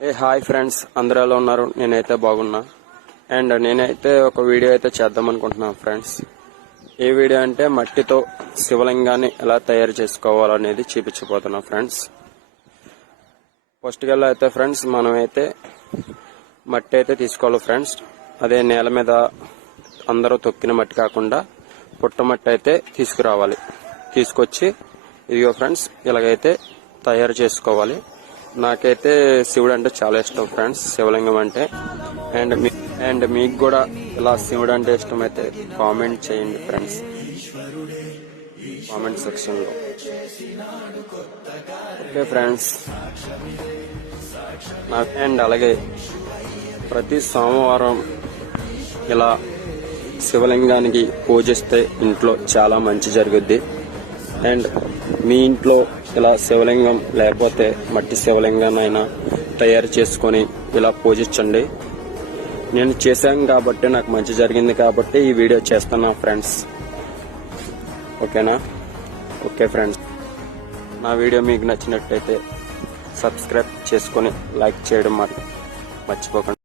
Hi friends, అందరూ ఎలా ఉన్నారు? నేనైతే బాగున్నా. అండ్ నేనైతే ఒక వీడియో అయితే చేద్దాం అనుకుంటున్నాను ఫ్రెండ్స్. ఏ వీడియో అంటే మట్టితో శివలింగాన్ని ఎలా తయారు చేసుకోవాలనేది చూపించబోతున్నా ఫ్రెండ్స్. ఫస్ట్ గా అయితే ఫ్రెండ్స్ మనమైతే మట్టి అయితే తీసుకోవాలి ఫ్రెండ్స్. అదే నేల మీద అందరూ తొక్కిన మట్టి కాకుండా పుట్టమట్టి అయితే తీసుకురావాలి. తీసుకొచ్చి ఇదిగో ఫ్రెండ్స్ ఇలాగైతే తయారు చేసుకోవాలి. నాకైతే శివుడు అంటే చాలా ఇష్టం ఫ్రెండ్స్, శివలింగం అంటే. అండ్ మీకు కూడా ఇలా శివుడు అంటే ఇష్టం అయితే కామెంట్ చేయండి ఫ్రెండ్స్, కామెంట్ సెక్షన్ లో. ఓకే ఫ్రెండ్స్, అండ్ అలాగే ప్రతి సోమవారం ఇలా శివలింగానికి పూజిస్తే ఇంట్లో చాలా మంచి జరుగుద్ది. అండ్ మీ ఇంట్లో ఇలా శివలింగం లేకపోతే మట్టి శివలింగాన్నైనా తయారు చేసుకొని ఇలా పూజించండి. నేను చేశాను కాబట్టి నాకు మంచి జరిగింది కాబట్టి ఈ వీడియో చేస్తున్నా ఫ్రెండ్స్. ఓకేనా? ఓకే ఫ్రెండ్స్, నా వీడియో మీకు నచ్చినట్టయితే సబ్స్క్రైబ్ చేసుకొని లైక్ చేయడం మర్చిపోకండి.